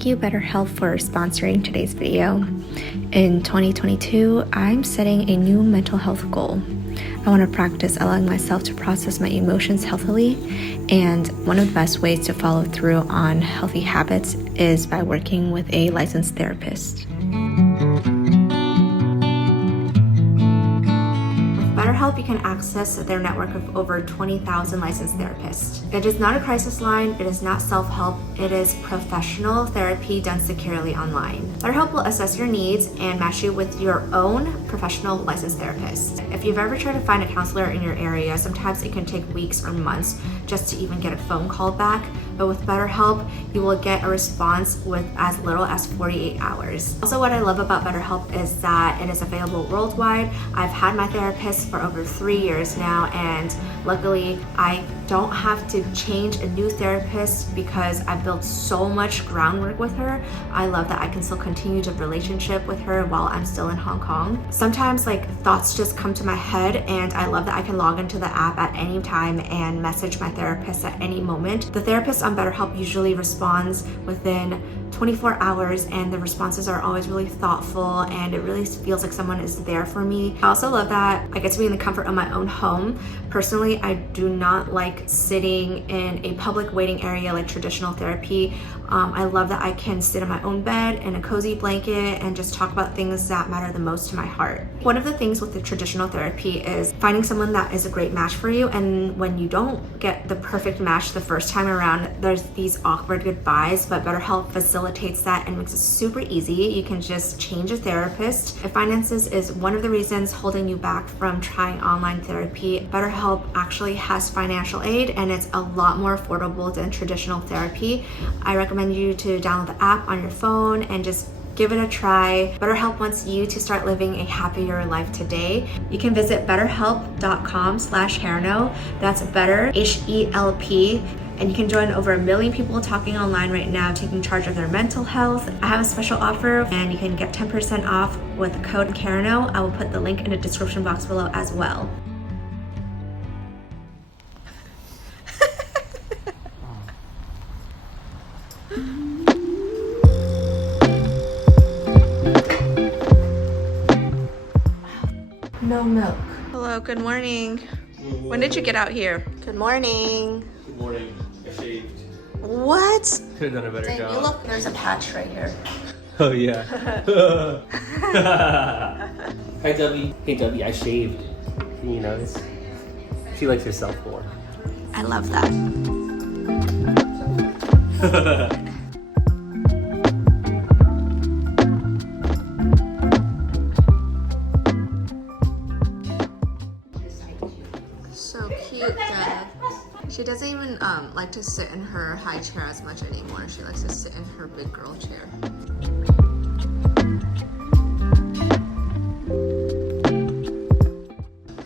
Thank you, BetterHelp, for sponsoring today's video. In 2022, I'm setting a new mental health goal. I want to practice allowing myself to process my emotions healthily, and one of the best ways to follow through on healthy habits is by working with a licensed therapist. BetterHelp, you can access their network of over 20,000 licensed therapists. It is not a crisis line, it is not self-help, it is professional therapy done securely online. BetterHelp will assess your needs and match you with your own professional licensed therapist. If you've ever tried to find a counselor in your area, sometimes it can take weeks or months just to even get a phone call back. But with BetterHelp, you will get a response with as little as 48 hours. Also, what I love about BetterHelp is that it is available worldwide. I've had my therapist for over 3 years now, and luckily I don't have to change a new therapist because I've built so much groundwork with her. I love that I can still continue the relationship with her while I'm still in Hong Kong. Sometimes thoughts just come to my head, and I love that I can log into the app at any time and message my therapist at any moment. The therapist on BetterHelp usually responds within 24 hours, and the responses are always really thoughtful, and it really feels like someone is there for me. I also love that I get to be in the comfort of my own home. Personally, I do not like sitting in a public waiting area like traditional therapy. I love that I can sit in my own bed in a cozy blanket and just talk about things that matter the most to my heart. One of the things with the traditional therapy is finding someone that is a great match for you, and when you don't get the perfect match the first time around, there's these awkward goodbyes, but BetterHelp facilitates that and makes it super easy. You can just change a therapist. If finances is one of the reasons holding you back from trying online therapy, BetterHelp actually has financial aid, and it's a lot more affordable than traditional therapy. I recommend you to download the app on your phone and just give it a try. BetterHelp wants you to start living a happier life today. You can visit betterhelp.com/Kareno. That's better, HELP. And you can join over 1 million people talking online right now, taking charge of their mental health. I have a special offer, and you can get 10% off with the code Kareno. I will put the link in the description box below as well. No milk. Hello, good morning. When did you get out here? Good morning. Good morning. I shaved. What? Could have done a better job. You look, there's a patch right here. Oh yeah. Hi Debbie. Hey Debbie, I shaved. Can you notice? She likes herself more. I love that. So cute, Dad. She doesn't even like to sit in her high chair as much anymore. She likes to sit in her big girl chair.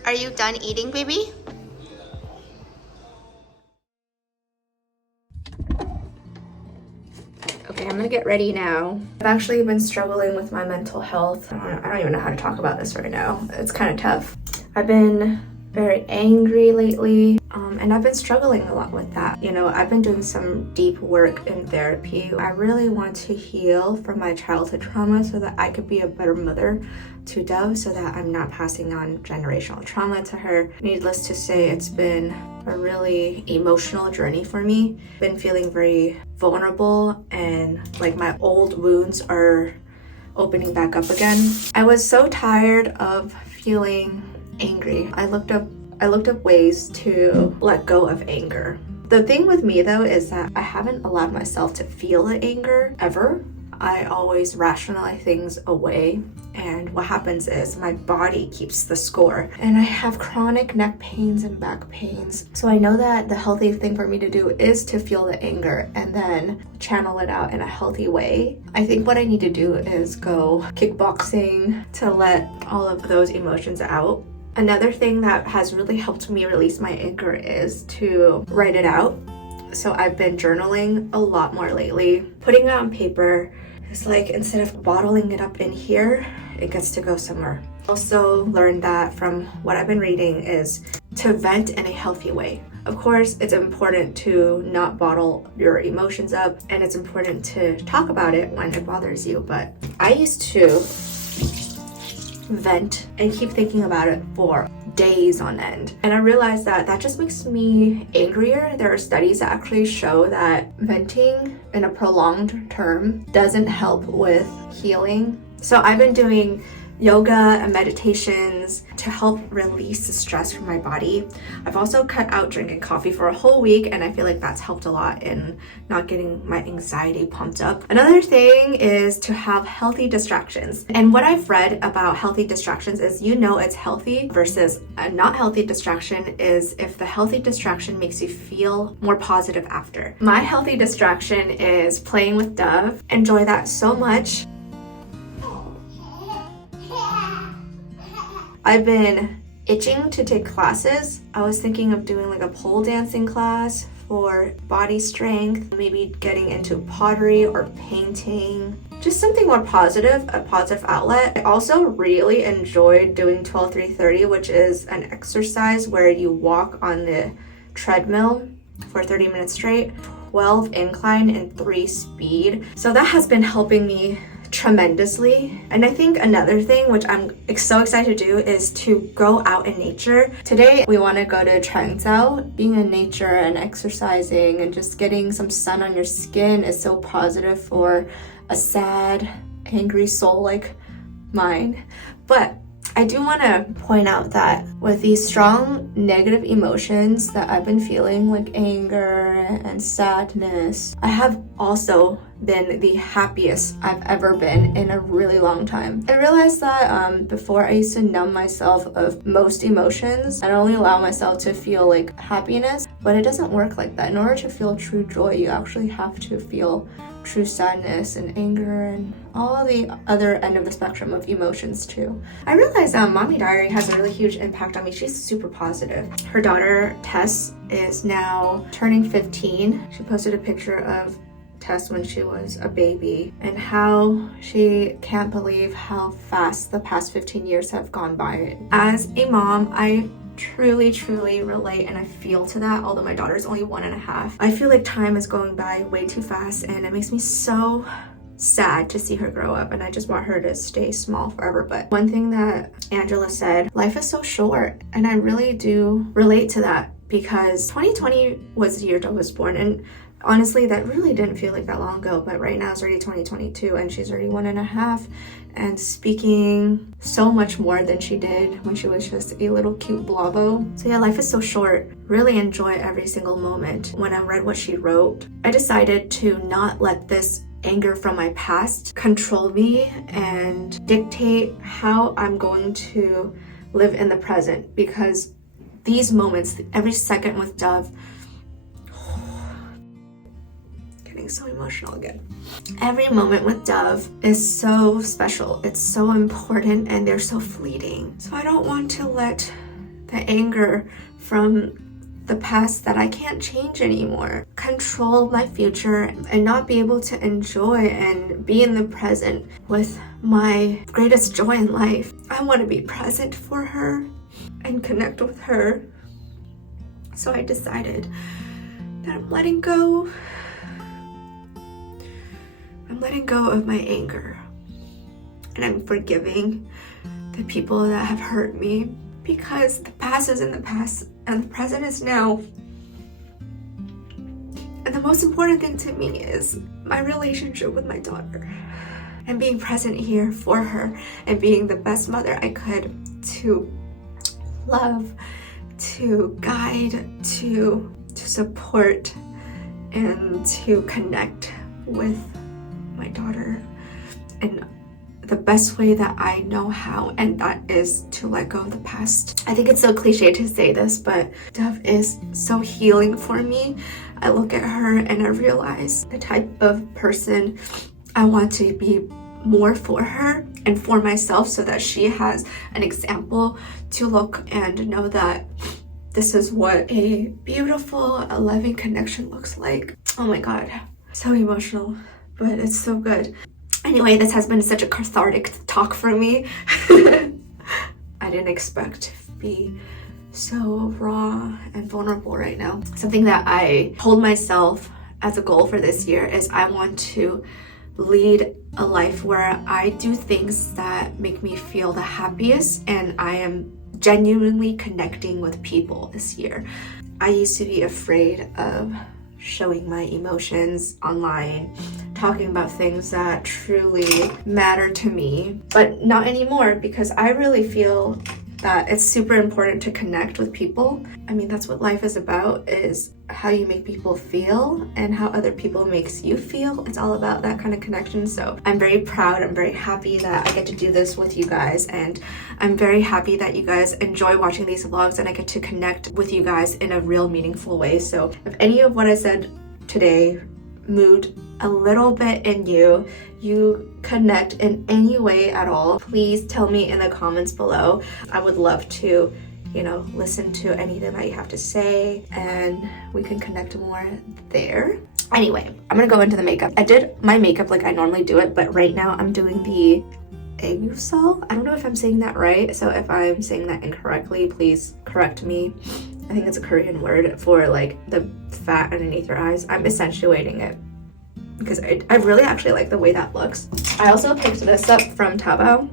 Are you done eating, baby? Okay, I'm gonna get ready now. I've actually been struggling with my mental health. I don't even know how to talk about this right now. It's kind of tough. I've been very angry lately, and I've been struggling a lot with that. You know, I've been doing some deep work in therapy. I really want to heal from my childhood trauma so that I could be a better mother to Dove, so that I'm not passing on generational trauma to her. Needless to say, it's been a really emotional journey for me. Been feeling very vulnerable, and like my old wounds are opening back up again. I was so tired of feeling angry. I looked up ways to let go of anger. The thing with me though is that I haven't allowed myself to feel the anger ever. I always rationalize things away, and what happens is my body keeps the score, and I have chronic neck pains and back pains. So I know that the healthy thing for me to do is to feel the anger and then channel it out in a healthy way. I think what I need to do is go kickboxing to let all of those emotions out. Another thing that has really helped me release my anger is to write it out. So I've been journaling a lot more lately. Putting it on paper is like, instead of bottling it up in here, it gets to go somewhere. Also learned that from what I've been reading is to vent in a healthy way. Of course, it's important to not bottle your emotions up, and it's important to talk about it when it bothers you, but I used to vent and keep thinking about it for days on end. And I realized that that just makes me angrier. There are studies that actually show that venting in a prolonged term doesn't help with healing. So I've been doing yoga and meditations to help release the stress from my body. I've also cut out drinking coffee for a whole week, and I feel like that's helped a lot in not getting my anxiety pumped up. Another thing is to have healthy distractions. And what I've read about healthy distractions is, it's healthy versus a not healthy distraction is if the healthy distraction makes you feel more positive after. My healthy distraction is playing with Dove. Enjoy that so much. I've been itching to take classes. I was thinking of doing like a pole dancing class for body strength, maybe getting into pottery or painting, just something more positive, a positive outlet. I also really enjoyed doing 12-3-30, which is an exercise where you walk on the treadmill for 30 minutes straight, 12 incline and 3 speed. So that has been helping me tremendously. And I think another thing which I'm so excited to do is to go out in nature. Today we want to go to Changzhou. Being in nature and exercising and just getting some sun on your skin is so positive for a sad, angry soul like mine. But I do want to point out that with these strong negative emotions that I've been feeling, like anger and sadness, I have also been the happiest I've ever been in a really long time. I realized that before I used to numb myself of most emotions and only allow myself to feel like happiness, but it doesn't work like that. In order to feel true joy, you actually have to feel true sadness and anger and all the other end of the spectrum of emotions too. I realized Mommy Diary has a really huge impact on me. She's super positive. Her daughter Tess is now turning 15. She posted a picture of Tess when she was a baby and how she can't believe how fast the past 15 years have gone by. As a mom, I truly relate and I feel to that, although my daughter is only 1.5. I feel like time is going by way too fast, and it makes me so sad to see her grow up, and I just want her to stay small forever. But one thing that Angela said, life is so short, and I really do relate to that, because 2020 was the year Dove was born, and honestly that really didn't feel like that long ago, but right now it's already 2022 and she's already 1.5 and speaking so much more than she did when she was just a little cute blobbo. So yeah, life is so short. Really enjoy every single moment. When I read what she wrote, I decided to not let this anger from my past control me and dictate how I'm going to live in the present, because these moments, every second with Dove, getting so emotional again. Every moment with Dove is so special. It's so important, and they're so fleeting. So I don't want to let the anger from the past that I can't change anymore control my future and not be able to enjoy and be in the present with my greatest joy in life. I want to be present for her and connect with her. So I decided that I'm letting go. I'm letting go of my anger, and I'm forgiving the people that have hurt me, because the past is in the past and the present is now. And the most important thing to me is my relationship with my daughter and being present here for her and being the best mother I could, to love, to guide, to support, and to connect with my daughter in the best way that I know how, and that is to let go of the past. I think it's so cliche to say this, but Dove is so healing for me. I look at her and I realize the type of person I want to be more for her and for myself, so that she has an example to look and know that this is what a beautiful, a loving connection looks like. Oh my God, so emotional, but it's so good. Anyway, this has been such a cathartic talk for me. I didn't expect to be so raw and vulnerable right now. Something that I told myself as a goal for this year is I want to lead a life where I do things that make me feel the happiest and I am genuinely connecting with people this year. I used to be afraid of showing my emotions online, talking about things that truly matter to me, but not anymore, because I really feel that it's super important to connect with people. I mean, that's what life is about, is how you make people feel and how other people makes you feel. It's all about that kind of connection. So I'm very proud, I'm very happy that I get to do this with you guys, and I'm very happy that you guys enjoy watching these vlogs and I get to connect with you guys in a real meaningful way. So if any of what I said today moved a little bit in you, you connect in any way at all, please tell me in the comments below. I would love to, you know, listen to anything that you have to say and we can connect more there. Anyway, I'm gonna go into the makeup. I did my makeup like I normally do it, but right now I'm doing the Aegusol. I don't know if I'm saying that right, so if I'm saying that incorrectly, please correct me. I think it's a Korean word for like the fat underneath your eyes. I'm accentuating it because I really actually like the way that looks. I also picked this up from Taobao.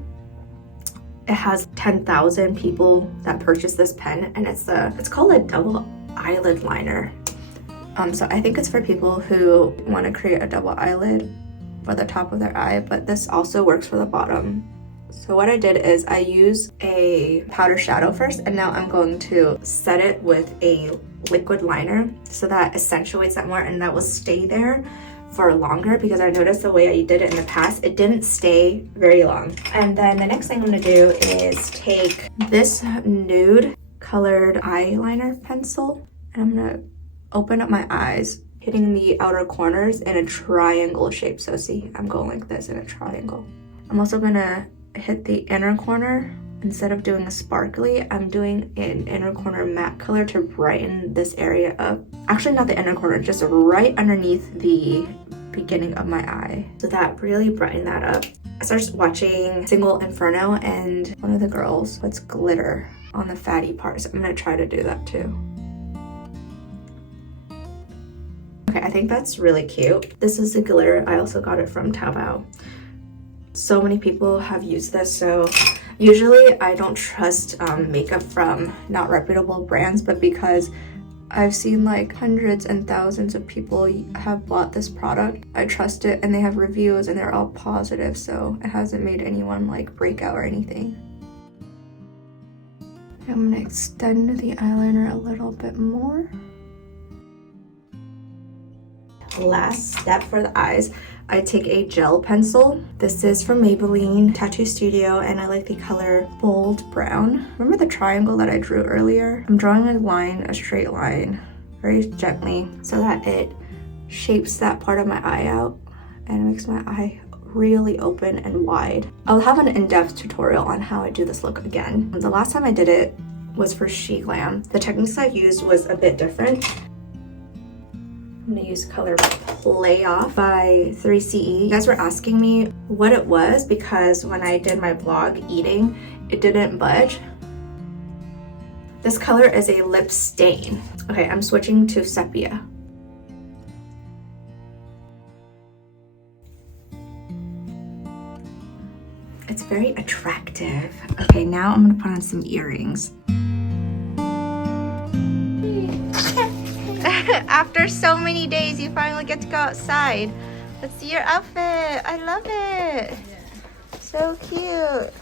It has 10,000 people that purchased this pen, and it's called a double eyelid liner. So I think it's for people who want to create a double eyelid for the top of their eye, but this also works for the bottom. So what I did is I used a powder shadow first, and now I'm going to set it with a liquid liner so that accentuates that more and that will stay there for longer, because I noticed the way I did it in the past, it didn't stay very long. And then the next thing I'm gonna do is take this nude colored eyeliner pencil and I'm gonna open up my eyes, hitting the outer corners in a triangle shape. So see, I'm going like this in a triangle. I'm also gonna hit the inner corner. Instead of doing a sparkly, I'm doing an inner corner matte color to brighten this area up. Actually, not the inner corner, just right underneath the beginning of my eye. So that really brightened that up. I started watching Single Inferno, and one of the girls puts glitter on the fatty part, so I'm gonna try to do that too. Okay, I think that's really cute. This is the glitter. I also got it from Taobao. So many people have used this, so usually I don't trust makeup from not reputable brands, but because I've seen like hundreds and thousands of people have bought this product, I trust it, and they have reviews and they're all positive, so it hasn't made anyone like break out or anything. I'm gonna extend the eyeliner a little bit more. Last step for the eyes, I take a gel pencil. This is from Maybelline Tattoo Studio, and I like the color Bold Brown. Remember the triangle that I drew earlier? I'm drawing a line, a straight line, very gently, so that it shapes that part of my eye out and makes my eye really open and wide. I'll have an in-depth tutorial on how I do this look again. The last time I did it was for She Glam. The techniques I used was a bit different. I'm gonna use color Play Off by 3CE. You guys were asking me what it was because when I did my vlog eating, it didn't budge. This color is a lip stain. Okay, I'm switching to Sepia. It's very attractive. Okay, now I'm gonna put on some earrings. After so many days, you finally get to go outside. Let's see your outfit. I love it. So cute.